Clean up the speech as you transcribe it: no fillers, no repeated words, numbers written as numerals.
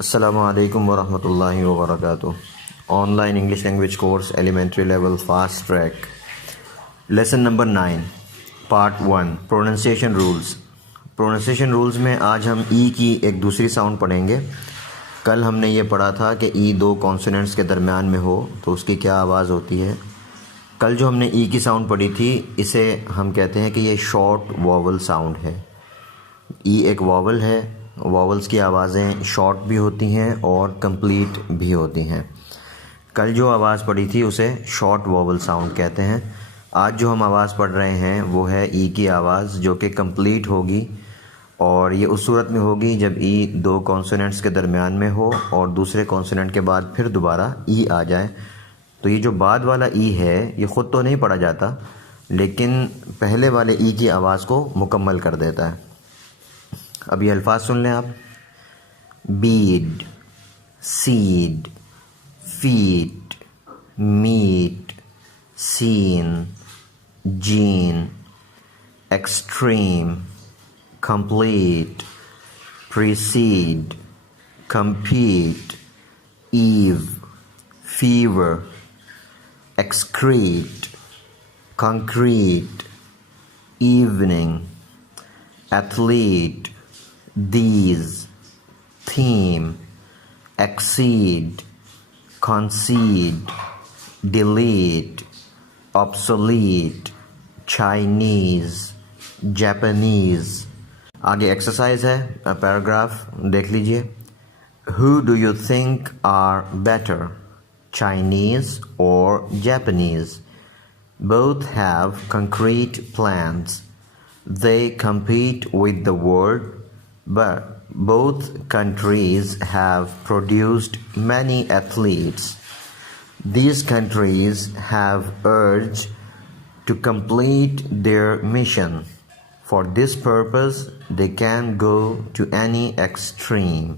السلام علیکم ورحمۃ اللہ وبرکاتہ. Online English language course elementary level fast track. Lesson number 9 part 1 pronunciation rules. Pronunciation rules میں آج ہم ای کی ایک دوسری ساؤنڈ پڑھیں گے. کل ہم نے یہ پڑھا تھا کہ ای دو کانسوننٹس کے درمیان میں ہو تو اس کی کیا آواز ہوتی ہے. کل جو ہم نے ای کی ساؤنڈ پڑھی تھی اسے ہم کہتے ہیں کہ یہ شارٹ واول ساؤنڈ ہے. ای ایک واول ہے. واولز کی آوازیں شارٹ بھی ہوتی ہیں اور کمپلیٹ بھی ہوتی ہیں. کل جو آواز پڑھی تھی اسے شارٹ واول ساؤنڈ کہتے ہیں. آج جو ہم آواز پڑھ رہے ہیں وہ ہے ای کی آواز جو کہ کمپلیٹ ہوگی، اور یہ اس صورت میں ہوگی جب ای دو کانسوننٹس کے درمیان میں ہو اور دوسرے کانسوننٹ کے بعد پھر دوبارہ ای آ جائے. تو یہ جو بعد والا ای ہے یہ خود تو نہیں پڑھا جاتا لیکن پہلے والے ای کی آواز کو مکمل کر دیتا ہے. اب یہ الفاظ سن لیں آپ. Bead, seed, feet, meet, scene, gene, extreme, complete, precede, compete, eve, fever, excrete, concrete, evening, athlete, these, theme, exceed, concede, delete, obsolete, Chinese, Japanese. آگے ایکسرسائز ہے، پیراگراف دیکھ لیجئے. Who do you think are better, Chinese or Japanese? Both have concrete plans. They compete with the world, but both countries have produced many athletes. These countries have urged to complete their mission. For this purpose, they can go to any extreme.